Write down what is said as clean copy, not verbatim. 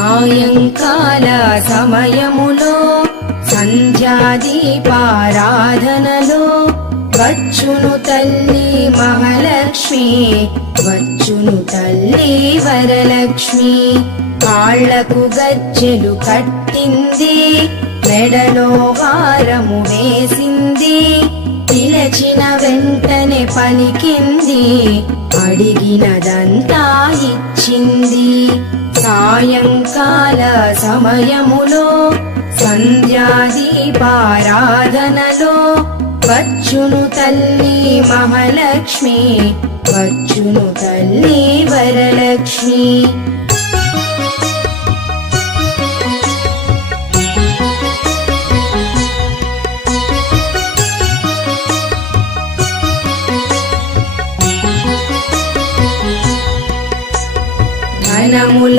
సాయంకాల సమయములో సంధ్యాదీపారాధనలో వచ్చును తల్లి మహాలక్ష్మి, వచ్చును తల్లి వరలక్ష్మి. కాళ్లకు గజ్జెలు కట్టింది, మెడలో హారము వేసింది, పిలచిన వెంటనే పలికింది, అడిగినదంతా ఇచ్చింది. సాయంకాల సమయములో సంధ్యాదీపారాధనలో వచ్చును తల్లి మహాలక్ష్మి, వచ్చును తల్లి వరలక్ష్మి. ఘనముల